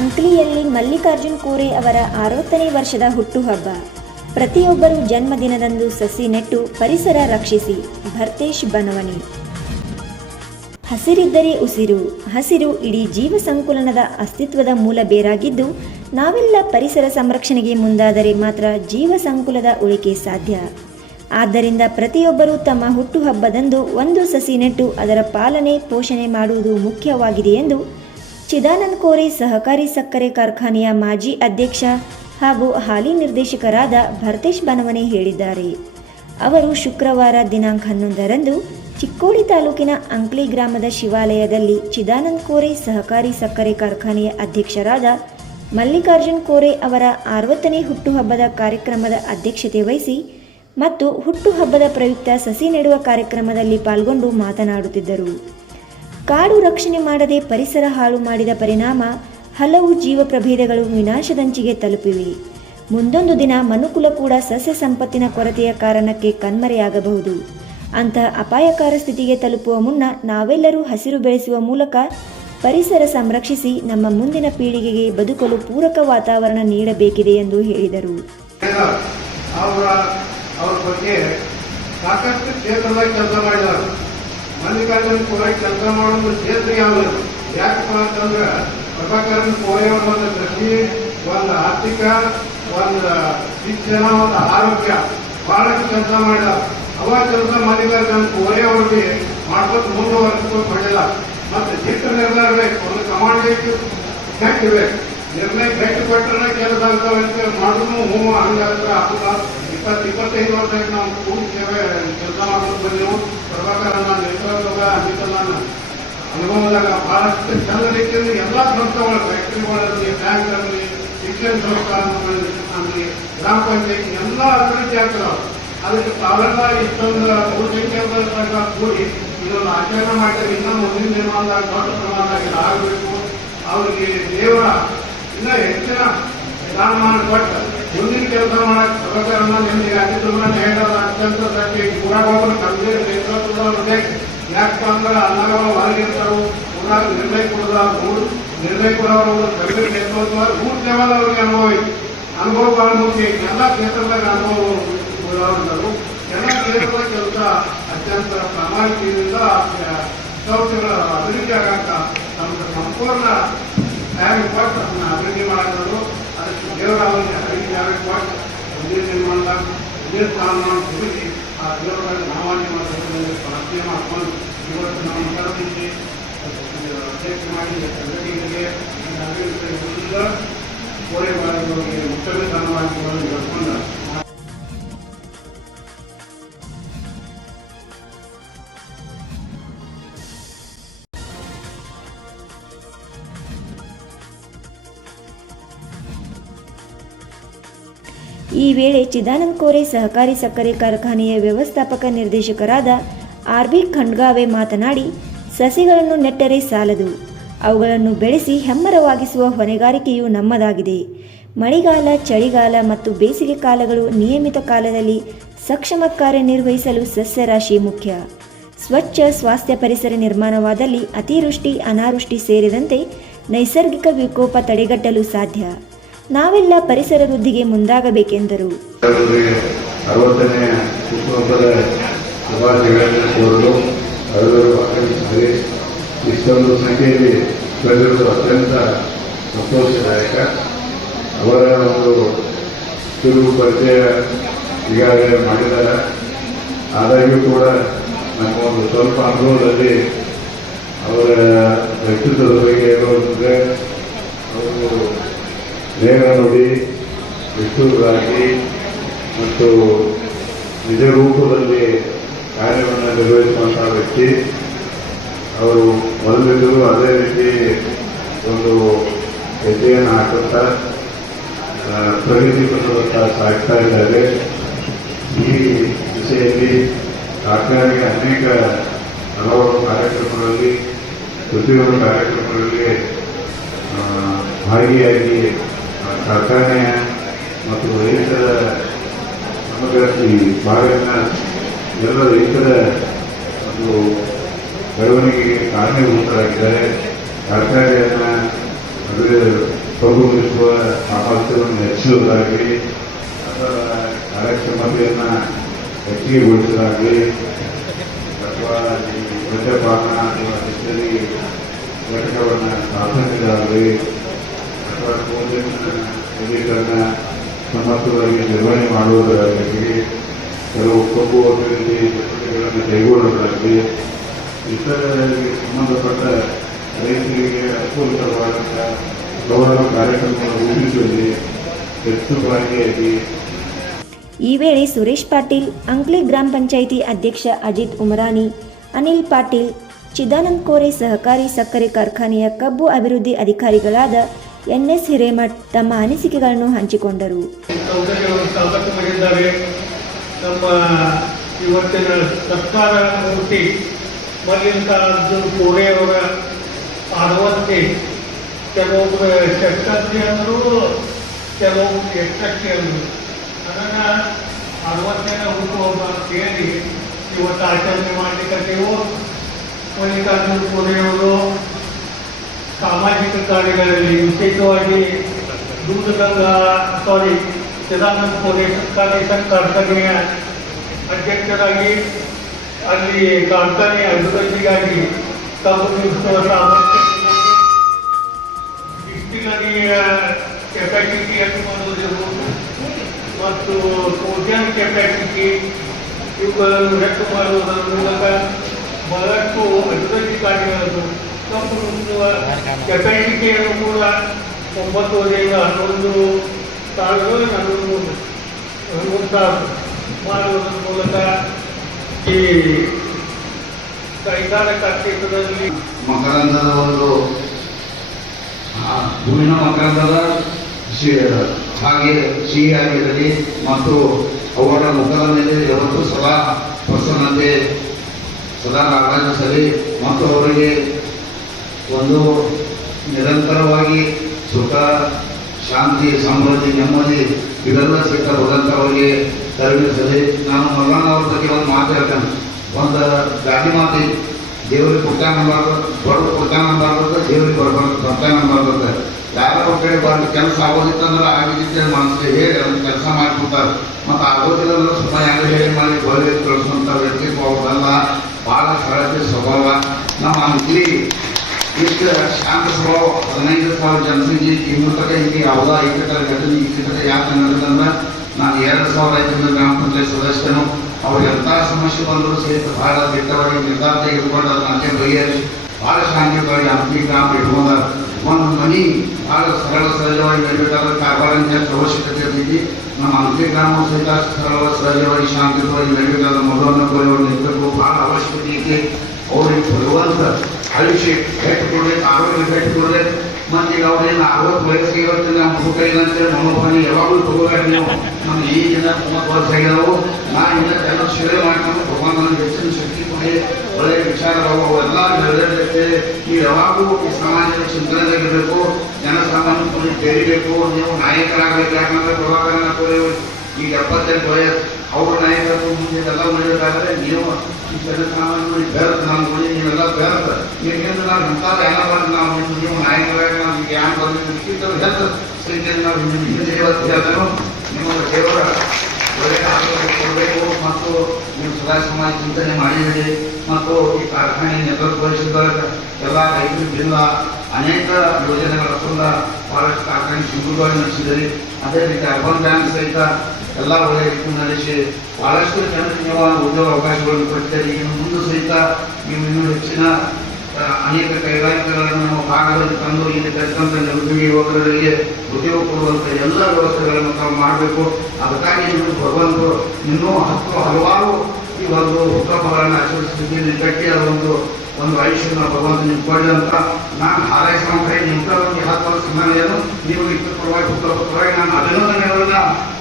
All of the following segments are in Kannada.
ಅಂಕ್ಲಿಯಲ್ಲಿ ಮಲ್ಲಿಕಾರ್ಜುನ್ ಕೋರೆ ಅವರ ಅರವತ್ತನೇ ವರ್ಷದ ಹುಟ್ಟುಹಬ್ಬ. ಪ್ರತಿಯೊಬ್ಬರೂ ಜನ್ಮದಿನದಂದು ಸಸಿ ನೆಟ್ಟು ಪರಿಸರ ರಕ್ಷಿಸಿ ಭರ್ತೇಶ್ ಬನವಣಿ. ಹಸಿರಿದ್ದರೆ ಉಸಿರು, ಹಸಿರು ಇಡೀ ಜೀವ ಸಂಕುಲನದ ಅಸ್ತಿತ್ವದ ಮೂಲ ಬೇರಾಗಿದ್ದು, ನಾವೆಲ್ಲ ಪರಿಸರ ಸಂರಕ್ಷಣೆಗೆ ಮುಂದಾದರೆ ಮಾತ್ರ ಜೀವ ಸಂಕುಲದ ಉಳಿಕೆ ಸಾಧ್ಯ. ಆದ್ದರಿಂದ ಪ್ರತಿಯೊಬ್ಬರೂ ತಮ್ಮ ಹುಟ್ಟುಹಬ್ಬದಂದು ಒಂದು ಸಸಿ ನೆಟ್ಟು ಅದರ ಪಾಲನೆ, ಪೋಷಣೆ ಮಾಡುವುದು ಮುಖ್ಯವಾಗಿದೆ ಎಂದು ಚಿದಾನಂದ್ ಕೋರೆ ಸಹಕಾರಿ ಸಕ್ಕರೆ ಕಾರ್ಖಾನೆಯ ಮಾಜಿ ಅಧ್ಯಕ್ಷ ಹಾಗೂ ಹಾಲಿ ನಿರ್ದೇಶಕರಾದ ಭರ್ತೇಶ್ ಬನವನೆ ಹೇಳಿದ್ದಾರೆ. ಅವರು ಶುಕ್ರವಾರ ದಿನಾಂಕ ಹನ್ನೊಂದರಂದು ಚಿಕ್ಕೋಡಿ ತಾಲೂಕಿನ ಅಂಕ್ಲಿ ಗ್ರಾಮದ ಶಿವಾಲಯದಲ್ಲಿ ಚಿದಾನಂದ್ ಕೋರೆ ಸಹಕಾರಿ ಸಕ್ಕರೆ ಕಾರ್ಖಾನೆಯ ಅಧ್ಯಕ್ಷರಾದ ಮಲ್ಲಿಕಾರ್ಜುನ್ ಕೋರೆ ಅವರ ಅರವತ್ತನೇ ಹುಟ್ಟುಹಬ್ಬದ ಕಾರ್ಯಕ್ರಮದ ಅಧ್ಯಕ್ಷತೆ ವಹಿಸಿ ಮತ್ತು ಹುಟ್ಟುಹಬ್ಬದ ಪ್ರಯುಕ್ತ ಸಸಿ ನೆಡುವ ಕಾರ್ಯಕ್ರಮದಲ್ಲಿ ಪಾಲ್ಗೊಂಡು ಮಾತನಾಡುತ್ತಿದ್ದರು. ಕಾಡು ರಕ್ಷಣೆ ಮಾಡದೆ ಪರಿಸರ ಹಾಳು ಮಾಡಿದ ಪರಿಣಾಮ ಹಲವು ಜೀವ ಪ್ರಭೇದಗಳು ವಿನಾಶದಂಚಿಗೆ ತಲುಪಿವೆ. ಮುಂದೊಂದು ದಿನ ಮನುಕುಲ ಕೂಡ ಸಸ್ಯ ಸಂಪತ್ತಿನ ಕೊರತೆಯ ಕಾರಣಕ್ಕೆ ಕಣ್ಮರೆಯಾಗಬಹುದು. ಅಂತಹ ಅಪಾಯಕಾರ ಸ್ಥಿತಿಗೆ ತಲುಪುವ ಮುನ್ನ ನಾವೆಲ್ಲರೂ ಹಸಿರು ಬೆಳೆಸುವ ಮೂಲಕ ಪರಿಸರ ಸಂರಕ್ಷಿಸಿ ನಮ್ಮ ಮುಂದಿನ ಪೀಳಿಗೆಗೆ ಬದುಕಲು ಪೂರಕ ವಾತಾವರಣ ನೀಡಬೇಕಿದೆ ಎಂದು ಹೇಳಿದರು. ಸಾಕಷ್ಟು ಮಲ್ಲಿಕಾರ್ಜುನ ಕೋರೆ ಕೆಲಸ ಮಾಡೋದು ಕ್ಷೇತ್ರ ಯಾವುದು? ಯಾಕಪ್ಪ ಅಂತಂದ್ರೆ ಪ್ರಭಾಕರನ್ ಕೋರೆ ಒಂದು ಕೃಷಿ ಒಂದು ಆರ್ಥಿಕ, ಒಂದು ಶಿಕ್ಷಣ, ಒಂದು ಆರೋಗ್ಯ. ಬಹಳಷ್ಟು ಕೆಲಸ ಮಾಡಿದ ಅವ ಕೆಲಸ ಮಲ್ಲಿಕಾರ್ಜುನ ಕೋರೆ ಅವ್ರಿಗೆ ಮಾಡ್ಕೊತ ಮುಂದುವರೆಸ್ಕೊಂಡು ಪಡೆಯಲ್ಲ ಮತ್ತೆ ಚಿತ್ರ ನಿರ್ಧಾರ ಬೇಕು. ಒಂದು ಕಮಾಂಡ್ ಬೇಕು. ನಿರ್ಣಯ ಗಟ್ಟಿ ಕೊಟ್ಟರೆ ಕೆಲಸ ಆಗ್ತಾವೆ ಅಂತ ಮಾಡೋದು ಹೋಮ ಹಂಗಾಗ್ತಾರೆ ಆಗುದ ಇಪ್ಪತ್ತು ಇಪ್ಪತ್ತೈದು ವರ್ಷ ಆಯ್ತು ನಾವು ಕೂಡಿ ಸೇವೆ ಕೆಲಸ ಮಾಡ್ಕೊಂಡು ಬಂದೆವು. ಪ್ರಭಾಕರನ ನೇತೃತ್ವದ ಅಮಿತನ ಅನುಭವದಾಗ ಬಹಳಷ್ಟು ಚಂದ ರೀತಿಯಲ್ಲಿ ಎಲ್ಲ ಸಂಸ್ಥೆಗಳು ಫ್ಯಾಕ್ಟ್ರಿಗಳಲ್ಲಿ ಬ್ಯಾಂಕ್ ಆಗಲಿ ಶಿಕ್ಷಣ ಸಂಸ್ಥೆಗಳಲ್ಲಿ ಆಗಲಿ ಗ್ರಾಮ ಪಂಚಾಯತ್ ಎಲ್ಲ ಅಭಿವೃದ್ಧಿ ಆಗ್ತದೆ ಅದಕ್ಕೆ ತಾವೆಲ್ಲ ಇಷ್ಟೊಂದು ಬಹುಸಂಖ್ಯಾತ ಕೂಡಿ ಇದೊಂದು ಆಚರಣೆ ಮಾಡಿದ್ರೆ ಇನ್ನೊಂದು ಮುಂದಿನ ನಿರ್ಮಾಣದಾಗ ದೊಡ್ಡ ಪ್ರಮಾಣದಾಗ ಆಗಬೇಕು ಅವರಿಗೆ ದೇವರ ಇನ್ನ ಹೆಚ್ಚಿನ ದಾನಮಾನ ಕೊಟ್ಟು ಮುಂದಿನ ಕೆಲಸ ಮಾಡಕ್ ಪ್ರಭಾಕರನ್ನ ನಿಮಗೆ ಅತಿಥಿಗಳನ್ನ ಹೇಳೋದು ಅತ್ಯಂತ ಸತ್ಯ ಪುರಾಗೋಪನ ಕಲ್ದೇ ನೇತೃತ್ವದವ್ರಿಗೆ ಯಾಕಪ್ಪ ಅಂದ್ರೆ ಅನ್ನಗಳು ಹೊರಗಿರ್ತಾರೋ ಊರಾಗ ನಿರ್ಣಯ ಕೊಡೋದ ಮೂರು ನಿರ್ಣಯ ಕೊಡೋರು ಕಲ್ದೇ ನೇತೃತ್ವ ರೂಟ್ ಲೆವೆಲ್ ಅವ್ರಿಗೆ ಅನುಭವ ಐತಿ ಅನುಭವ ಬಹಳ ಮುಖ್ಯ ಐತಿ ಎಲ್ಲ ಕ್ಷೇತ್ರದಾಗ ಅನುಭವ ಉಳ್ಳವರು ಎಲ್ಲ ಕ್ಷೇತ್ರದ ಕೆಲಸ ಅತ್ಯಂತ ಪ್ರಾಮಾಣಿಕದಿಂದ ಸಂಸ್ಥೆಗಳ ಅಭಿವೃದ್ಧಿ ಆಗಂತ ನಮ್ಗೆ ಸಂಪೂರ್ಣ ತಯಾರಿ ಕೊಟ್ಟು ಅದನ್ನ ಅಭಿವೃದ್ಧಿ ಮಾಡೋದು ಅದಕ್ಕೆ ದೇವರ ಅವರಿಗೆ ಅಭಿವೃದ್ಧಿ ಯಾರಿಗೆ ಕೊಟ್ಟು ಮುಂದಿನ ನಿರ್ಮಾಣದಾಗ ಸ್ಥಾನಮಾನ ಹುಡುಕಿ ಆ ದೇವರುಗಳನ್ನು ನಾವಾನ್ಯ ಮಾಡೋದ್ರಲ್ಲಿ ಪ್ರಾರ್ಥನೆ ಮಾಡಿಕೊಂಡು ಇವತ್ತು ನಾವು ಕರೆದಿದ್ದೆ ಅಧ್ಯಕ್ಷ ಮಾಡಿ ಸಂಘಟನೆಗೆ ಕೋರೆ ಮಾಡಿದವರಿಗೆ ಮುಖ್ಯ ಸ್ಥಾನಮಾನಗಳನ್ನು ಹೇಳ್ಕೊಂಡು ಚಿದಾನಂದ್ ಕೋರೆ ಸಹಕಾರಿ ಸಕ್ಕರೆ ಕಾರ್ಖಾನೆಯ ವ್ಯವಸ್ಥಾಪಕ ನಿರ್ದೇಶಕರಾದ ಆರ್ ಬಿ ಖಂಡ್ಗಾವೆ ಮಾತನಾಡಿ, ಸಸಿಗಳನ್ನು ನೆಟ್ಟರೆ ಸಾಲದು. ಅವುಗಳನ್ನು ಬೆಳೆಸಿ ಹೆಮ್ಮರವಾಗಿಸುವ ಹೊಣೆಗಾರಿಕೆಯು ನಮ್ಮದಾಗಿದೆ. ಮಳೆಗಾಲ, ಚಳಿಗಾಲ ಮತ್ತು ಬೇಸಿಗೆ ಕಾಲಗಳು ನಿಯಮಿತ ಕಾಲದಲ್ಲಿ ಸಕ್ಷಮ ಕಾರ್ಯನಿರ್ವಹಿಸಲು ಸಸ್ಯರಾಶಿ ಮುಖ್ಯ. ಸ್ವಚ್ಛ ಸ್ವಾಸ್ಥ್ಯ ಪರಿಸರ ನಿರ್ಮಾಣವಾದಲ್ಲಿ ಅತಿವೃಷ್ಟಿ, ಅನಾವೃಷ್ಟಿ ಸೇರಿದಂತೆ ನೈಸರ್ಗಿಕ ವಿಕೋಪ ತಡೆಗಟ್ಟಲು ಸಾಧ್ಯ. ನಾವೆಲ್ಲ ಪರಿಸರ ವೃದ್ಧಿಗೆ ಮುಂದಾಗಬೇಕೆಂದರು. ಇಷ್ಟೊಂದು ಸಂಖ್ಯೆಯಲ್ಲಿ ಅತ್ಯಂತ ಸಂತೋಷದಾಯಕ. ಅವರ ಒಂದು ತಿರುವು ಪರಿಚಯ ಈಗಾಗಲೇ ಮಾಡಿದ್ದಾರೆ. ಆದಾಗ್ಯೂ ಕೂಡ ನಮ್ಮ ಸ್ವಲ್ಪ ಅನುಭವದಲ್ಲಿ ಅವರ ವ್ಯಕ್ತಿತ್ವದ ಬಗ್ಗೆ ಹೇಳುವುದಂದ್ರೆ ಅವರು ನೇರ ನುಡಿ ನಿಷ್ಠುರರಾಗಿ ಮತ್ತು ನಿಜ ರೂಪದಲ್ಲಿ ಕಾರ್ಯವನ್ನು ನಿರ್ವಹಿಸುವಂತಹ ವ್ಯಕ್ತಿ. ಅವರು ಮೊದಲಿದ್ದರೂ ಅದೇ ರೀತಿ ಒಂದು ಹೆಜ್ಜೆಯನ್ನು ಹಾಕುತ್ತಾ ಪ್ರಗತಿ ಪಥದತ್ತ ಸಾಗ್ತಾ ಇದ್ದಾರೆ. ಈ ದಿಸೆಯಲ್ಲಿ ಕಾರ್ಖಾನೆಗೆ ಅನೇಕ ಹಲವಾರು ಕಾರ್ಯಕ್ರಮಗಳಲ್ಲಿ, ಪ್ರತಿಯೊಂದು ಕಾರ್ಯಕ್ರಮಗಳಿಗೆ ಭಾಗಿಯಾಗಿ ಕಾರ್ಖಾನೆಯ ಮತ್ತು ರೈತರ ಸಮಗ್ರ ಈ ಭಾಗದ ಎಲ್ಲ ರೈತರ ಒಂದು ಬೆಳವಣಿಗೆಗೆ ಕಾರಣೀಭೂತರಾಗಿದ್ದಾರೆ ಕಾರ್ಖಾನೆಯನ್ನು ಅದರ ಪ್ರಭುಗೊಳಿಸುವ ಸಾಮರ್ಥ್ಯವನ್ನು ಹೆಚ್ಚಿಸುವುದಾಗಲಿ ಅದರ ಕಾರ್ಯಕ್ಷಮತೆಯನ್ನು ಹೆಚ್ಚಿಗೆಗೊಳಿಸುವುದಾಗಲಿ ಅಥವಾ ಮದ್ಯಪಾನ ಅಥವಾ ಹೆಚ್ಚರಿ ಘಟಕವನ್ನು ಸ್ಥಾಪನೆಯಾಗಲಿ ಅಥವಾ ಕೋಲಿನ ನವೀಕರಣ ಸಮರ್ಥವಾಗಿ ನಿರ್ವಹಣೆ ಮಾಡುವುದರಾಗಲಿ ಕೆಲವು ಕಬ್ಬು ಅಭಿವೃದ್ಧಿ ಚಟುವಟಿಕೆಗಳನ್ನು ಕೈಗೊಳ್ಳುವುದರಲ್ಲಿ ಇತರರಿಗೆ ಸಂಬಂಧಪಟ್ಟ ರೈತರಿಗೆ ಅನುಕೂಲಕರವಾದಂಥ ಗೌರವ ಕಾರ್ಯಕ್ರಮಗಳನ್ನು ರೂಪಿಸುವಲ್ಲಿ ಹೆಚ್ಚು ಭಾಗಿಯಾಗಿ ಈ ವೇಳೆ ಸುರೇಶ್ ಪಾಟೀಲ್, ಅಂಕ್ಲಿ ಗ್ರಾಮ ಪಂಚಾಯಿತಿ ಅಧ್ಯಕ್ಷ ಅಜಿತ್ ಉಮರಾನಿ, ಅನಿಲ್ ಪಾಟೀಲ್, ಚಿದಾನಂದ್ ಕೋರೆ ಸಹಕಾರಿ ಸಕ್ಕರೆ ಕಾರ್ಖಾನೆಯ ಕಬ್ಬು ಅಭಿವೃದ್ಧಿ ಅಧಿಕಾರಿಗಳಾದ ಎನ್ಎಸ್ ಹಿರೇಮಠ್ ತಮ್ಮ ಅನಿಸಿಕೆಗಳನ್ನು ಹಂಚಿಕೊಂಡರು. ನಮ್ಮ ಇವತ್ತಿನ ಸರ್ಕಾರ ಮೂರ್ತಿ ಮಲ್ಲಿಕಾರ್ಜುನ್ ಕೋರೆಯವರ ಅರವತ್ತೆ ಕೆಲವೊಬ್ಬರು ಷಟ್ಕರ್ಜಿ ಅಂದರು ಕೆಲವೊಬ್ಬರು ಎಷ್ಟಕ್ಕೆ ಅಂದರು. ಅದನ್ನು ಅರವತ್ತನೇ ಹುಟ್ಟುಹಬ್ಬ ಅಂತ ಹೇಳಿ ಇವತ್ತು ಆಚರಣೆ ಮಾಡಲಿಕ್ಕೇವು ಮಲ್ಲಿಕಾರ್ಜುನ್ ಕೋರೆಯವರು ಸಾಮಾಜಿಕ ಕಾರ್ಯಗಳಲ್ಲಿ ವಿಶೇಷವಾಗಿ ದೂಧಗಂಗಾ ಸಾರಿ ಚಿದಾನಂದ ಕೋರೆ ಸರ್ಕಾರಿ ಕಾರ್ಖಾನೆಯ ಅಧ್ಯಕ್ಷರಾಗಿ ಅಲ್ಲಿ ಕಾರ್ಖಾನೆಯ ಅಭಿವೃದ್ಧಿಗಾಗಿ ಕಬ್ಬು ನಿಲ್ಲಿಸುವ ಸಾಮರ್ಥ್ಯ ಡಿಸ್ಟಿಲರಿಯ ಕೆಪಾಸಿಟಿ ಎಷ್ಟು ಮಾಡುವುದಿರ್ಬೋದು ಮತ್ತು ಓಜನ್ ಕೆಪಾಸಿಟಿ ಇವುಗಳನ್ನು ಹೆಚ್ಚು ಮಾಡುವುದರ ಮೂಲಕ ಬಹಳಷ್ಟು ಅಭಿವೃದ್ಧಿ ಕಾರ್ಯಗಳನ್ನು ಕೆಪಾಸಿಟಿಯನ್ನು ಕೂಡ ಒಂಬತ್ತುವರೆಯಿಂದ ಹನ್ನೊಂದು ಸಾವಿರ ಹನ್ನೊಂದು ಹನ್ನೊಂದು ಸಾವಿರ ಮಾಡುವುದರ ಮೂಲಕ ಈ ಕೈಗಾರಿಕಾ ಕ್ಷೇತ್ರದಲ್ಲಿ ಮಕರಂದದ ಒಂದು ಆ, ಹೂವಿನ ಮಕರಂದದ ಹಾಗೆ ಸಿಹಿಯಾಗಿರಲಿ ಮತ್ತು ಅವರ ಮುಖದ ಮೇಲೆ ಯಾವತ್ತೂ ಸದಾ ಪ್ರಸನ್ನತೆ ಸದಾ ರಾರಾಜಿಸಲಿ ಮತ್ತು ಅವರಿಗೆ ಒಂದು ನಿರಂತರವಾಗಿ ಸುಖ, ಶಾಂತಿ ಸಮೃದ್ಧಿ ನೆಮ್ಮದಿ, ಇದೆಲ್ಲ ಸಿಕ್ಕ ಭಗವಂತವರಿಗೆ ಕರುಣಿಸಲಿ ನಾನು ಮಲ್ಲಣ್ಣ ಅವ್ರ ಬಗ್ಗೆ ಒಂದು ಮಾತು ಹೇಳ್ತೇನೆ. ಒಂದು ಗಾಡಿ ಮಾತಿ. ದೇವರಿಗೆ ಕೊಟ್ಟಾನ ಅನ್ಬಾರ್ದು ಬಡವ್ರು ಕೊಟ್ಟಾನ ಅನ್ಬಾರ್ದು ದೇವರಿಗೆ ಬರ್ಬಾರ್ದು ಬರ್ತಾನ ಅನ್ಬಾರ್ದು ಯಾರೋ ಒಬ್ಬ ಕಡೆ ಬಂದು ಕೆಲಸ ಆಗೋದಿತ್ತಂದ್ರೆ ಆಗಿದ್ದ ಮನಸ್ಸಿಗೆ ಹೇಳಿ ಅದನ್ನ ಕೆಲಸ ಮಾಡಿಕೊಡ್ತಾರೆ ಮತ್ತು ಆಗೋದಿಲ್ಲ ಅಂದ್ರೆ ಸುಮ್ಮನೆ ಹೆಂಗೆ ಹೇಳಿ ಮಾಡಿ ಒಳ್ಳೆ ಕಳಿಸುವಂಥ ವ್ಯಕ್ತಿ ಹೋಗೋದಲ್ಲ. ಭಾಳ ಸರಳತೆ ಸ್ವಭಾವ. ನಮ್ಮ ಅಂಕಲಿ ಇಷ್ಟು ಶಾಂತ ಸ್ವಭಾವ ಹದಿನೈದು ಸಾವಿರ ಜನಸಂಖ್ಯೆ ಇನ್ನೂ ತನಕ ಹಿಂಗೆ ಯಾವುದೋ ಐದು ಘಟನೆ ತನಕ ಯಾಕೆ ನಡೆದಂದ್ರೆ ನಾನು ಎರಡು ಸಾವಿರ ಐದರಿಂದ ಗ್ರಾಮ ಪಂಚಾಯತ್ ಸದಸ್ಯನು ಅವ್ರು ಎಂಥ ಸಮಸ್ಯೆ ಬಂದರೂ ಸಹಿತ ಭಾಳ ದಿಟ್ಟವಾಗಿ ನಿರ್ಧಾರ ತೆಗೆದುಕೊಂಡು ಅದನ್ನ ಬಗೆಹರಿಸಿ ಭಾಳ ಶಾಂತಿಯುತವಾಗಿ ಅಂತಿಮ ಗ್ರಾಮ ಇಟ್ಕೊಂಡಾರ ಒಂದು ಮನಿ ಭಾಳ ಸರಳ ಸಹಜವಾಗಿ ನಡೀಬೇಕಾದ್ರೆ ಕಾರ್ಬಾರಿನ ಅವಶ್ಯಕತೆ ನಮ್ಮ ಅಂತ್ಯ ಗ್ರಾಮ ಸಹಿತ ಸರಳ ಸಹಜವಾಗಿ ಶಾಂತಿಯುತವಾಗಿ ನಡೀಬೇಕಾದ್ರೆ ಕೋರಿಯವರು ನಿಂತಕ್ಕೂ ಭಾಳ ಅವಶ್ಯಕತೆ ಐತಿ ಅವ್ರಿಗೆ ಭಗವಂತ ಅಳಿಸಿ ಕೊಡ್ಬೇಕು ಆರೋಗ್ಯ ಕೊಡ್ಬೇಕು ಮತ್ತೆ ಈಗ ಅವ್ರೇನು ಅರವತ್ತು ವಯಸ್ಸಿಗೆ ಇವತ್ತು ನಮ್ಮ ಇಲ್ಲ ಅಂತೇಳಿ ಮನೋಭಾವನೆ ಯಾವಾಗಲೂ ತಗೋಬೇಡಿ ನೀವು. ನಮ್ಮ ಈ ದಿನ ಮೂವತ್ತು ವರ್ಷ ಆಗಿದಾವು ನಾ ಇನ್ನ ಜನ ಸೇವೆ ಮಾಡ್ಕೊಂಡು ಭಗವಂತನ ಹೆಚ್ಚಿನ ಶಕ್ತಿ ಕೊಡಿ. ಒಳ್ಳೆಯ ವಿಚಾರಗಳು ಅವೆಲ್ಲ ನೆರವೇರಬೇಕು ಈ ಯಾವಾಗಲೂ ಈ ಸಮಾಜದ ಚಿಂತನೆದಾಗಿರ್ಬೇಕು ಜನಸಾಮಾನ್ಯ ಕೊಡಿ ಬೆರಿಬೇಕು ನೀವು ನಾಯಕರಾಗಬೇಕು. ಯಾಕಂದ್ರೆ ಪ್ರಭಾಕರನ ಈಗ ಎಪ್ಪತ್ತೆಂಟು ವಯಸ್ಸು. ಅವ್ರ ಮುಂದೆ ಎಲ್ಲ ಉಳಿಯೋದಾದ್ರೆ ನೀವು ಈ ಜನಸಾಮಾನ್ಯರು ಬೇರೆ ನಾನು ಗುಡಿ ನೀವೆಲ್ಲ ಬೇರೆ ನೀವೇನು ನಾವು ಇಂಥದ್ದು ಎಲ್ಲ ಮಾಡಿ ನಾವು ನೀವು ನಾಯಕರಾಗಿ ನಾವು ಈಗ ಯಾರು ಬಂದಿದ್ದು ಇಷ್ಟಿದ್ದವ್ರು ಹೆಸರು ಸಂಖ್ಯೆಯಲ್ಲಿ ನಾವು ಹಿಂದೆ ಇವತ್ತು ಹೇಳಿದ್ರು ನಿಮ್ಮ ದೇವರ ಒಳ್ಳೆಯ ಆರೋಗ್ಯ ಕೊಡಬೇಕು. ಮತ್ತು ನೀವು ಸದಾ ಸಮಾಜ ಚಿಂತನೆ ಮಾಡಿದ್ದೀರಿ. ಮತ್ತು ಈ ಕಾರ್ಖಾನೆ ನೇತೃತ್ವಹಿಸಿದಾಗ ಎಲ್ಲ ರೈತರು ಜಿಲ್ಲಾ ಅನೇಕ ಯೋಜನೆಗಳ ತಂದ ಬಹಳಷ್ಟು ಕಾರ್ಖಾನೆ ಸುಂದರವಾಗಿ ನಡೆಸಿದ್ದೀರಿ. ಅದೇ ರೀತಿ ಅರ್ಬನ್ ಬ್ಯಾಂಕ್ ಸಹಿತ ಎಲ್ಲ ರೀತಿ ನಡೆಸಿ ಬಹಳಷ್ಟು ಜನರಿಗೆ ನೀವು ಉದ್ಯೋಗ ಅವಕಾಶಗಳನ್ನು ಕೊಟ್ಟಿದ್ದೀರಿ ಇನ್ನು ಮುಂದೆ ಸಹಿತ ನೀವು ಇನ್ನೂ ಹೆಚ್ಚಿನ ಅನೇಕ ಕೈಗಾರಿಕೆಗಳನ್ನು ನಮ್ಮ ಭಾಗದಲ್ಲಿ ತಂದು ಇಲ್ಲಿ ತಕ್ಕಂಥ ನಿರುದ್ಯೋಗಿ ಯುವಕರಿಗೆ ಉದ್ಯೋಗ ಕೊಡುವಂಥ ಎಲ್ಲ ವ್ಯವಸ್ಥೆಗಳನ್ನು ತಾವು ಮಾಡಬೇಕು. ಅದಕ್ಕಾಗಿ ನೀವು ಭಗವಂತರು ಇನ್ನೂ ಹತ್ತು ಹಲವಾರು ಈ ಒಂದು ಹುಟ್ಟಹಬ್ಬಗಳನ್ನು ಆಚರಿಸುತ್ತಿದ್ದೀನಿ ಕಟ್ಟಿ ಅದೊಂದು ಒಂದು ಆಯುಷ್ಯನ ಭಗವಂತ ನೀವು ಕೊಡಲಿ ಅಂತ ನಾನು ಹಾರೈಸುವ ಕೈ ನಿಮ್ಮ ಒಂದು ಹತ್ತು ಸಮಯವನ್ನು ನೀವು ಇಷ್ಟು ಪರವಾಗಿ ಪರವಾಗಿ ನಾನು ಅಭಿನಂದನೆಗಳನ್ನ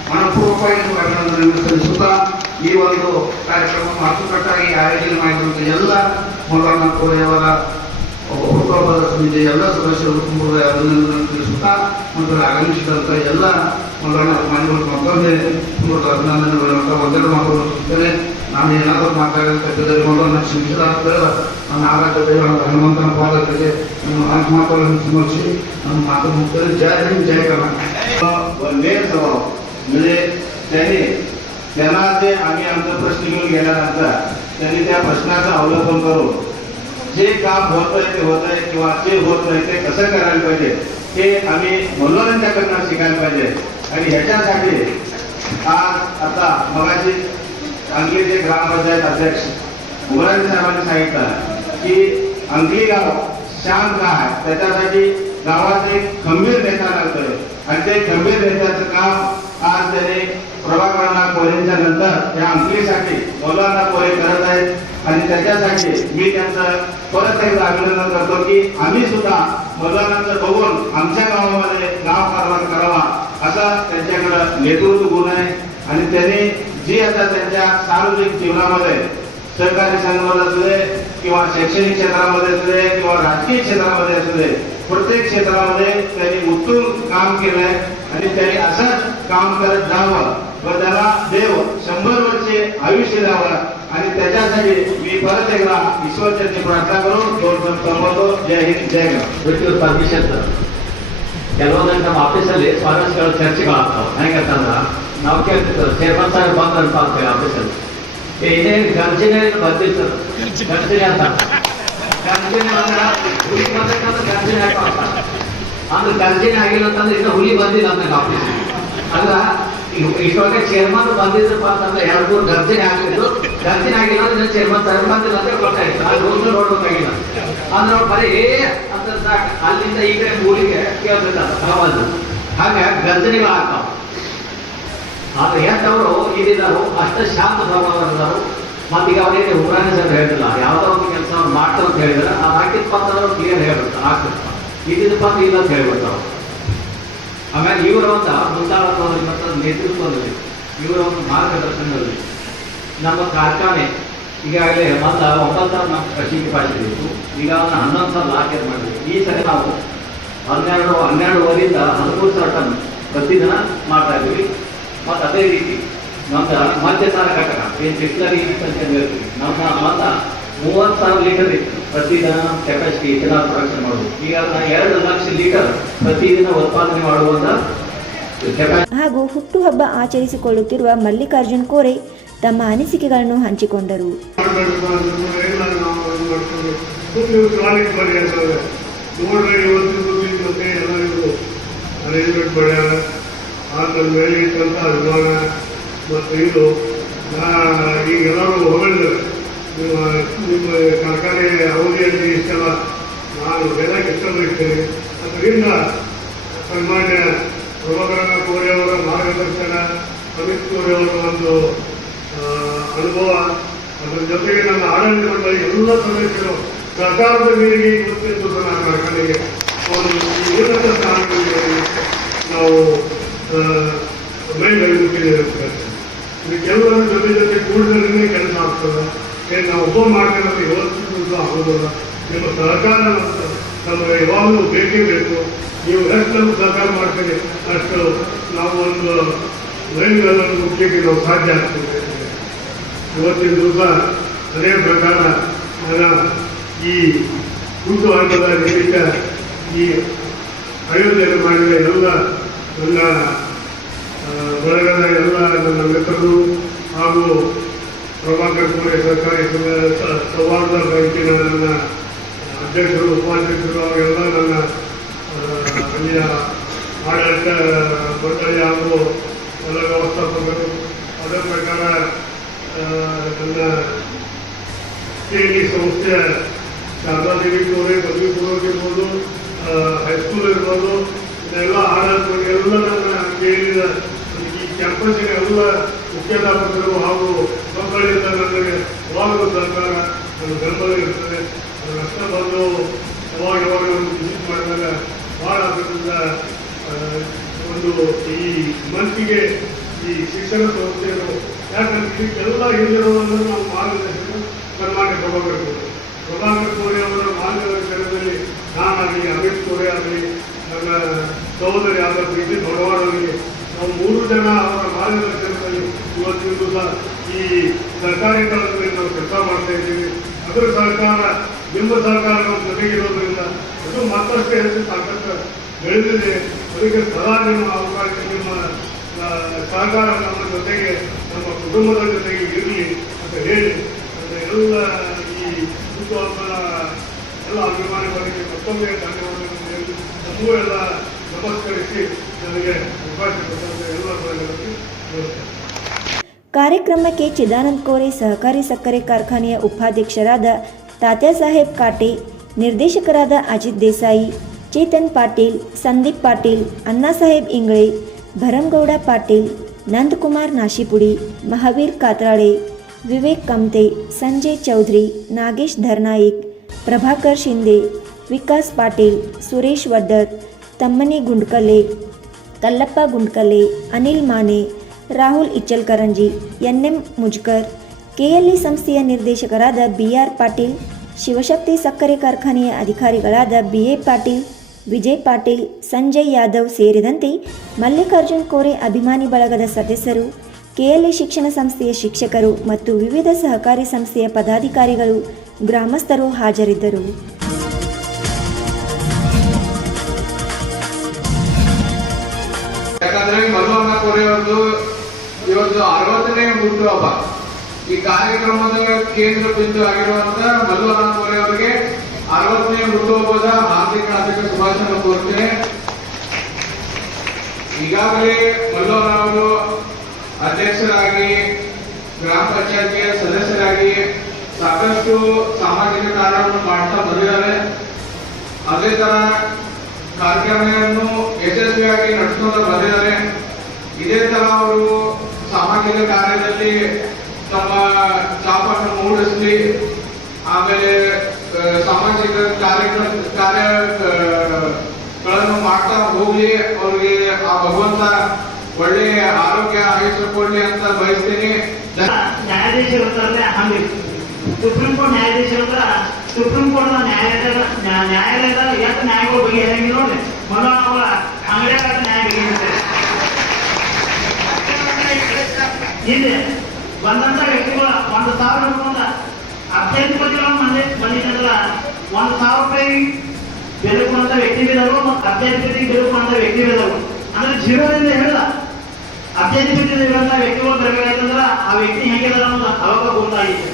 ಮನಪೂರ್ವಕವಾಗಿ ಅಭಿನಂದನೆ ನಿಮಗೆ ಸಲ್ಲಿಸುತ್ತಾ ಈ ಒಂದು ಕಾರ್ಯಕ್ರಮ ಮಾತುಕಟ್ಟಾಗಿ ಆಯೋಜನೆ ಮಾಡಿರುವಂಥ ಎಲ್ಲ ಮೌಲಾನ ಕೋರೆಯವರ ಹುಟ್ಟುಹಬ್ಬದ ಸಮಿತಿಯ ಎಲ್ಲ ಸದಸ್ಯರು ತುಂಬ ಅಭಿನಂದನೆ ತಿಳಿಸುತ್ತಾ ಮತ್ತು ಆಗಮಿಸಿದಂಥ ಎಲ್ಲ ಮೌಲಾನ ಅಭಿಮಾನಿಗಳು ಮತ್ತೊಮ್ಮೆ ತುಂಬ ಅಭಿನಂದನೆಗಳನ್ನು ಒಂದೆರಡು ಮಾತುಗಳನ್ನು ನಾನು ಏನಾದರೂ ಮಾತಾಡಬೇಕಾದರೆ ಮೌಲಾನ ಶಿಕ್ಷಣ ಅಂತ ನನ್ನ ಆರಾಧ್ಯ ಹನುಮಂತನ ಪಾದಗಳಿಗೆ ನಮ್ಮ ನಾಲ್ಕು ಮಾತುಗಳನ್ನು ಸ್ಮರಿಸಿ ನನ್ನ ಮಾತು ಮುಕ್ತಾರೆ ಜಯ ಹಿಂದ್ ಜಯ ಕರ್ನಾಟಕ. ಒಂದೇ ಸವಾಲು म्हणजे त्याने त्यांना ते आम्ही आमचा प्रश्न घेऊन गेल्यानंतर त्यांनी त्या प्रश्नाचं अवलंबन करून जे काम होत आहे ते होत आहे किंवा जे होत नाही ते कसं करायला पाहिजे ते आम्ही मनोरंजकांना शिकायला पाहिजे. आणि ह्याच्यासाठी आज आता मगाशी अंगलीचे ग्रामपंचायत अध्यक्ष उमराजी साहेबांनी सांगितलं की अंगली गाव शांत गाव आहे त्याच्यासाठी गावात एक खंबीर नेता लागतोय. आणि ते खंबीर नेत्याचं काम आज त्याने प्रभाकरांना कोरेंच्या नंतर या अंकलीसाठी मौलाना कोरे करत आहेत. आणि त्याच्यासाठी मी त्यांचं परत एकदा अभिनंदन करतो की आम्ही सुद्धा मौलानाचं बघून आमच्या गावामध्ये गाव कारभार करावा असा त्यांच्याकडं नेतृत्व गुण आहे. आणि त्याने जी आता त्यांच्या सार्वजनिक जीवनामध्ये सहकारी संघामध्ये असू दे किंवा शैक्षणिक क्षेत्रामध्ये असू दे किंवा राजकीय क्षेत्रामध्ये असू दे प्रत्येक क्षेत्रामध्ये त्यांनी उत्तम काम केलंय. आणि त्यांनी असंच काम करत जावं व त्याला देव शंभर वर्षे आयुष्य द्यावं आणि त्याच्यासाठी मी परत एकदा ईश्वरचरणी प्रार्थना करून दोन शब्द संबोधतो जय हिंद जय गण ಮೃತ್ಯು ಪರ್ಮಿಷನ್ ಕೆಲವೊಂದು ನಮ್ಮ ಆಫೀಸಲ್ಲಿ ಸ್ವಾರಸ್ಯಗಳ ಚರ್ಚೆಗಳಾಗ್ತಾವೆ ಹೆಂಗಂತಂದ್ರ ನಾವು ಕೇಳ್ತಿರ್ತಾರೆ ಚೇರ್ಮನ್ ಸಾಹೇಬ್ ಬಂದ್ರಂತ ಅಂತೇಳಿ ಆಫೀಸಲ್ಲಿ ಏ ಇದೇ ಗರ್ಜನೆ ಬಂದಿತ್ತು ಗರ್ಜನೆ ಅಂತ ಗರ್ಜನೆ ಅಂದ್ರೆ ಹುಲಿ ಬಂದಕ್ಕಂದ್ರೆ ಗರ್ಜನೆ ಹಾಕೋ ಅಂತ ಅಂದ್ರೆ ಗರ್ಜನೆ ಆಗಿಲ್ಲ ಅಂತಂದ್ರೆ ಇನ್ನು ಹುಲಿ ಬಂದಿಲ್ಲ ಅಂತ ಆಫೀಸ್ ಅಲ್ಲ ಇಷ್ಟೊಳಗೆ ಚೇರ್ಮನ್ ಬಂದಿದ್ರಪ್ಪ ಅಂತಂದ್ರೆ ಎರಡು ಮೂರು ಗರ್ಜನೆ ಆಗಿದ್ದು ಗರ್ಜನೆ ಆಗಿಲ್ಲ ಅಂದ್ರೆ ಚೇರ್ಮನ್ ಸರ್ ಬಂದಿಲ್ಲ ಅಂತ ಗೊತ್ತಾಯ್ತು. ಅದು ಒಂದು ನೋಡ್ಬೇಕಾಗಿಲ್ಲ. ಅಂದ್ರೆ ಅವ್ರು ಬರೀ ಅಂತ ಸಾಕು. ಅಲ್ಲಿಂದ ಈ ಕಡೆ ಊರಿಗೆ ಕೇಳ್ತಿರ್ತಾರೆ ಹಾಗೆ ಗರ್ಜನೆಗಳು ಆಗ್ತಾವ. ಆದ್ರೆ ಎಂತವರು ಇಲ್ಲಿದ್ದಾರೋ? ಅಷ್ಟು ಶಾಂತ ಸ್ವಭಾವದವರು ಮತ್ತೀಗ ಅವರಿಗೆ ಉಗ್ರಾಣಿ ಸರ್ ಹೇಳಿಲ್ಲ ಯಾವ್ದೋ ಒಂದು ಕೆಲಸ ಮಾಡ್ತಾರೆ ಅಂತ ಹೇಳಿದ್ರೆ ಆ ಹಾಕಿದ ಪಾತ್ರ ಕ್ಲಿಯರ್ ಹೇಳ್ಬಿಡ್ತಾರೆ ಆಗ್ತಿರ್ತಾರೆ ಇದ್ದಿದ್ದ ಪತ್ರ ಇಲ್ಲ ಅಂತ ಹೇಳ್ಬಿಡ್ತಾರೆ ಆಮೇಲೆ ಇವರ ಒಂದು ಮುಂದಾಳತ್ವದಲ್ಲಿ ಮತ್ತು ನೇತೃತ್ವದಲ್ಲಿ, ಇವರ ಒಂದು ಮಾರ್ಗದರ್ಶನದಲ್ಲಿ ನಮ್ಮ ಕಾರ್ಖಾನೆ ಈಗಾಗಲೇ ಮತ್ತು ಒಂಬತ್ತು ಸಾವಿರ ನಾವು ಕೃಷಿ ಪಾಲಿಸಬೇಕು ಈಗ ಅವನ್ನ ಹನ್ನೊಂದು ಸಾವಿರ ಲಾಕ್ ಮಾಡಬೇಕು? ಈ ಸರಿ ನಾವು ಹನ್ನೆರಡು, ಹನ್ನೆರಡುವರೆಯಿಂದ ಹದಿಮೂರು ಸಾವಿರ ಟನ್ ಪ್ರತಿದಿನ ಮಾಡ್ತಾ ಇದ್ದೀವಿ. ಮತ್ತು ಅದೇ ರೀತಿ ನಮ್ದು ಮಧ್ಯಸಾರ ಘಟಕ, ಏನು ಬಿಸ್ಲರಿ ಅಂತ ಹೇಳ್ತೀವಿ. ನಮ್ಮ ಮತ್ತು ಮೂವತ್ತು ಸಾವಿರ ಲೀಟರ್ ಇತ್ತು. ಪ್ರತಿದಿನ ಕೆಪಾಸಿಟಿ ಇಥೆನಾಲ್ ಪ್ರೊಡಕ್ಷನ್ ಮಾಡೋದು. ಈಗ ಅದನ್ನ ಎರಡು ಲಕ್ಷ ಲೀಟರ್ ಪ್ರತಿದಿನ ಉತ್ಪಾದನೆ ಮಾಡುವಂತ ಹಾಗೂ ಹುಟ್ಟುಹಬ್ಬ ಆಚರಿಸಿಕೊಳ್ಳುತ್ತಿರುವ ಮಲ್ಲಿಕಾರ್ಜುನ್ ಕೋರೆ ತಮ್ಮ ಅನಿಸಿಕೆಗಳನ್ನು ಹಂಚಿಕೊಂಡರು. ಹೊಗಳಿದ್ದಾರೆ. ನಿಮ್ಮ ಸರ್ಕಾರಿ ಅವಧಿಯಲ್ಲಿ ಇಷ್ಟೆಲ್ಲ ನಾನು ಬೆಲೆ ಇಷ್ಟಪಡ್ತೇನೆ ಅದರಿಂದ ಸನ್ಮಾನ್ಯ ಪ್ರಭಾಕರಣ ಕೋರೆ ಅವರ ಮಾರ್ಗದರ್ಶನ ಅಮಿತ್ ಕೋರಿ ಅವರ ಒಂದು ಅನುಭವ. ಅದರ ಜೊತೆಗೆ ನನ್ನ ಆಡಳಿತ ಮಂಡಳಿ ಎಲ್ಲ ಸದಸ್ಯರು ಸರ್ಕಾರದ ಮೇರೆಗೆ ಇವತ್ತಿನ ನನ್ನ ಕಾರ್ಖಾನೆಗೆ ಅವರು ಉನ್ನತ ಸ್ಥಾನಗಳಿಗೆ ನಾವು ಮೇಲ್ಗೈಗುತ್ತಿದ್ದೇವೆ ಇದಕ್ಕೆಲ್ಲರ ಜೊತೆ ಜೊತೆ ಕೂಡಿದ್ರೆ ಕೆಲಸ ಆಗ್ತದೆ. ಏನು ನಾವು ಒಬ್ಬ ಮಾಡ್ಕೊಳ್ಳೋದು ಕೂಡ ಆಗೋದಿಲ್ಲ. ನಿಮ್ಮ ಸಹಕಾರ ನಮಗೆ ಯಾವಾಗಲೂ ಬೇಕೇ ಬೇಕು. ನೀವು ಎಷ್ಟು ನಮ್ಗೆ ಸಹಕಾರ ಮಾಡ್ತೀರಿ, ಅಷ್ಟು ನಾವು ಒಂದು ಲೈನ್ಗಳನ್ನು ಮುಖ್ಯಕ್ಕೆ ನಾವು ಸಾಧ್ಯ ಆಗ್ತದೆ. ಇವತ್ತಿನ ದಿವಸ ಅದೇ ಪ್ರಕಾರ ಈ ಹುಟ್ಟುಹಬ್ಬದ ನಿಮಿತ್ತ ಈ ಅಯೋಧ್ಯೆಯನ್ನು ಮಾಡಿದ ಎಲ್ಲ ನನ್ನ ಬಳಗದ ಎಲ್ಲ ನನ್ನ ಮಿತ್ರರು ಹಾಗೂ ಪ್ರಭಾಕರ್ ಕೋರೆ ಸರ್ಕಾರಿ ಸಂಘ- ಸ- ಸೌಹಾರ್ದ ಬ್ಯಾಂಕಿನ ನನ್ನ ಅಧ್ಯಕ್ಷರು, ಉಪಾಧ್ಯಕ್ಷರು ಅವರೆಲ್ಲ ನನ್ನ ಅಲ್ಲಿಯ ಆಡಳಿತ ಮಂಡಳಿ ಹಾಗೂ ಎಲ್ಲ ವ್ಯವಸ್ಥಾಪಕರು. ಅದರ ಪ್ರಕಾರ ನನ್ನ ಕೆ ಸಂಸ್ಥೆ ಶಾರದಾದೇವಿ ಕೋರೆ ಪದವಿ ಪೂರ್ವಕ ಇರ್ಬೋದು ಹೈಸ್ಕೂಲ್ ಇರ್ಬೋದು, ಇದೆಲ್ಲ ಆಡಳಿತ ಎಲ್ಲ ನನ್ನ ಕೇಳಿದ ಈ ಕ್ಯಾಂಪಸ್ಸಿನ ಎಲ್ಲ ಮುಖ್ಯಾಧ್ಯಾಪಕರು ಹಾಗೂ ಮಕ್ಕಳಿಂದ ನನಗೆ ಯಾವಾಗಲೂ ಸರ್ಕಾರ ನನ್ನ ಬೆಂಬಲ ಇರ್ತದೆ. ಅದು ನಷ್ಟ ಬಂದು ಯಾವಾಗ ಯಾವಾಗ ಒಂದು ವಿಸಿಟ್ ಮಾಡಿದಾಗ ಭಾಳ ಅದರಿಂದ ಒಂದು ಈ ಮನಸ್ಸಿಗೆ ಈ ಶಿಕ್ಷಣ ಸಂಸ್ಥೆಯನ್ನು ಯಾಕಂದ್ರೆ ಇದಕ್ಕೆಲ್ಲ ಹಿಂದಿರುವುದನ್ನು ನಾವು ಮಾರ್ಗದರ್ಶನ ಸನ್ಮಾನ್ಯ ಪ್ರಭಾಕರ್ ಕೋರೆ ಪ್ರಭಾಕರ್ ಕೋರೆ ಅವರ ಮಾರ್ಗದರ್ಶನದಲ್ಲಿ ನಾನಾಗಲಿ ಅಮಿತ್ ಕೋರೆ ಆಗಲಿ, ನನ್ನ ಸಹೋದರಿ ಆದ ಪ್ರೀತಿ ಭಗವಾನ್ ಆಗಲಿ ನಾವು ಮೂರು ಜನ ಅವರ ಸಹ ಈ ಸರ್ಕಾರಿ ಕಾಲದಲ್ಲಿ ನಾವು ಕೆಲಸ ಮಾಡ್ತಾ ಇದ್ದೀವಿ. ಅದರ ಸರ್ಕಾರ, ನಿಮ್ಮ ಸಹಕಾರ ನಮ್ಮ ಜೊತೆಗಿರೋದ್ರಿಂದ ಅದು ಮತ್ತಷ್ಟು ಹೆಚ್ಚು ಸಾಕಷ್ಟು ಬೆಳೆದಿದೆ. ಅದಕ್ಕೆ ಸದಾ ನಿಮ್ಮ ಅವಕಾಶ ನಿಮ್ಮ ಸಹಕಾರ ನಮ್ಮ ಜೊತೆಗೆ ನಮ್ಮ ಕುಟುಂಬದ ಜೊತೆಗೆ ಇರಲಿ ಅಂತ ಹೇಳಿ ಎಲ್ಲ ಈ ಹುಟ್ಟುಹಬ್ಬದ ಎಲ್ಲ ಅಭಿಮಾನಿಗಳಿಗೆ ಮತ್ತೊಮ್ಮೆ ಧನ್ಯವಾದಗಳನ್ನು ಹೇಳಿ ನಮಗೂ ಎಲ್ಲ ನಮಸ್ಕರಿಸಿ ನನಗೆ ಅವಕಾಶ ಕೊಟ್ಟಂತೆ ಎಲ್ಲ ಕಾರ್ಯಕ್ರಮಕ್ಕೆ ಚಿದಾನಂದ ಕೋರೆ, ಸಹಕಾರಿ ಸಕ್ಕರೆ ಕಾರ್ಖಾನೆಯ ಉಪಾಧ್ಯಕ್ಷರಾದ ತಾತ್ಯಾಸಾಹೇಬ್ ಕಾಟೆ ನಿರ್ದೇಶಕರಾದ Ajit Desai, Chetan Patil, Sandeep Patil, Annasaheb Ingle, Bharamgouda Patil, Nandkumar Nashipudi, Mahavir Katrale, Vivek Kamte Sanjay Chaudhari, Nagesh Dharnaik, Prabhakar Shinde, Vikas Patil, Suresh Vaddar, Tammani Gundkale Kallappa Gundkale Anil Mane Rahul Ichalkaranji N M Mujkar KLE ಸಂಸ್ಥೆಯ ನಿರ್ದೇಶಕರಾದ ಬಿಆರ್ ಪಾಟೀಲ್, ಶಿವಶಕ್ತಿ ಸಕ್ಕರೆ ಕಾರ್ಖಾನೆಯ ಅಧಿಕಾರಿಗಳಾದ ಬಿಎ ಪಾಟೀಲ್, ವಿಜಯ್ ಪಾಟೀಲ್, ಸಂಜಯ್ ಯಾದವ್ ಸೇರಿದಂತೆ ಮಲ್ಲಿಕಾರ್ಜುನ್ ಕೋರೆ ಅಭಿಮಾನಿ ಬಳಗದ ಸದಸ್ಯರು, ಕೆಎಲ್ಇ ಶಿಕ್ಷಣ ಸಂಸ್ಥೆಯ ಶಿಕ್ಷಕರು ಮತ್ತು ವಿವಿಧ ಸಹಕಾರಿ ಸಂಸ್ಥೆಯ ಪದಾಧಿಕಾರಿಗಳು, ಗ್ರಾಮಸ್ಥರು ಹಾಜರಿದ್ದರು. ಯಾಕಂದ್ರೆ ಕೋರೆಯವ್ರದ್ದು ಇವತ್ತು ಅರವತ್ತನೇ ಹುಟ್ಟುಹಬ್ಬ ಈ ಕಾರ್ಯಕ್ರಮದ ಕೇಂದ್ರ ಬಿಂದು ಆಗಿರುವಂತ ಮಲ್ಲಣ್ಣ ಕೋರೆಯವರಿಗೆ ಅರವತ್ತನೇ ಹುಟ್ಟುಹಬ್ಬದ ಹಾರ್ದಿಕ ಹಾರ್ದಿಕ ಶುಭಾಶಯ ಕೋರ್ತೇನೆ ಈಗಾಗಲೇ ಮಲ್ಲಣ್ಣ ಅವರು ಅಧ್ಯಕ್ಷರಾಗಿ, ಗ್ರಾಮ ಪಂಚಾಯತಿಯ ಸದಸ್ಯರಾಗಿ ಸಾಕಷ್ಟು ಸಾಮಾಜಿಕ ಕಾರ್ಯವನ್ನು ಮಾಡ್ತಾ ಬಂದಿದ್ದಾರೆ. ಅದೇ ತರ ಕಾರ್ಯಕ್ರಮವನ್ನು ಯಶಸ್ವಿಯಾಗಿ ನಡೆಸ್ಕೊಂಡು ಬಂದಿದ್ದಾರೆ. ಇದೇ ತರ ಅವರು ಸಾಮಾಜಿಕ ಕಾರ್ಯದಲ್ಲಿ ತಮ್ಮ ಛಾಪನ್ನು ಮೂಡಿಸಲಿ. ಆಮೇಲೆ ಸಾಮಾಜಿಕ ಕಾರ್ಯಕ್ರಮ ಕಾರ್ಯಗಳನ್ನು ಮಾಡ್ತಾ ಹೋಗ್ಲಿ ಅವ್ರಿಗೆ ಆ ಭಗವಂತ ಒಳ್ಳೆ ಆರೋಗ್ಯ ಆಯಿಸಿಕೊಳ್ಳಿ ಅಂತ ಬಯಸ್ತೀನಿ. ನ್ಯಾಯಾಧೀಶರ ಸುಪ್ರೀಂ ಕೋರ್ಟ್ ನ್ಯಾಯಾಧೀಶರ ಸುಪ್ರೀಂ ಕೋರ್ಟ್ ನ್ಯಾಯಾಲಯದ, ನ್ಯಾ- ನ್ಯಾಯಾಲಯದ ಎಷ್ಟು ನ್ಯಾಯಗಳು ಬಗೆಹರಿಯಂಗಿಲ್ಲ ನೋಡಿ. ಮೊದಲ ಅವರ ನ್ಯಾಯ ಬಗೆಹರಿತಾರೆ ಇಲ್ಲಿ ಬಂದಂತ ವ್ಯಕ್ತಿಗಳ ಒಂದು ಸಾವಿರ ರೂಪಾಯಿ ಅಭ್ಯರ್ಥಿಗಳು ಮಂದಿ ಬಂದಿದ್ದಲ್ಲ ಒಂದು ಸಾವಿರ ರೂಪಾಯಿ ಬೆಲೆ ವ್ಯಕ್ತಿ ಬಿದ್ದವರು ಮತ್ತು ಅಭ್ಯರ್ಥಿ ಬೆಲೆ ವ್ಯಕ್ತಿ ಬಿದ್ದವರು ಅಂದ್ರೆ ಜೀವನದಿಂದ ಹೇಳಿದ ಅಭ್ಯರ್ಥಿ ಇರುವಂತಹ ವ್ಯಕ್ತಿಗಳು ಬರಬೇಕಾಯ್ತಂದ್ರ ಆ ವ್ಯಕ್ತಿ ಹೇಗಿದ್ದಾರೆ ಅನ್ನೋದು ಅವಾಗ ಗೊತ್ತಾಗಿದೆ.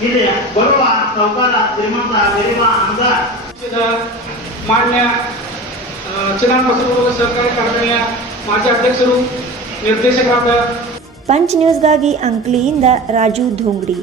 ಇಲ್ಲಿ ಬರುವ ಸೌಕಾರ ಶ್ರೀಮಂತ ಗರಿಮ ಅಂತ ಮಾನ್ಯ ಚಿನ್ನ ಸರ್ಕಾರಿ ಬಸವಗೌಡ ಸಹಕಾರಿ ಕಾರ್ಖಾನೆಯ ಮಾಜಿ ಅಧ್ಯಕ್ಷರು ನಿರ್ದೇಶಕರಾದ ಪಂಚ್ ನ್ಯೂಸ್ಗಾಗಿ ಅಂಕ್ಲಿಯಿಂದ ರಾಜು ಧೋಂಗ್ಡಿ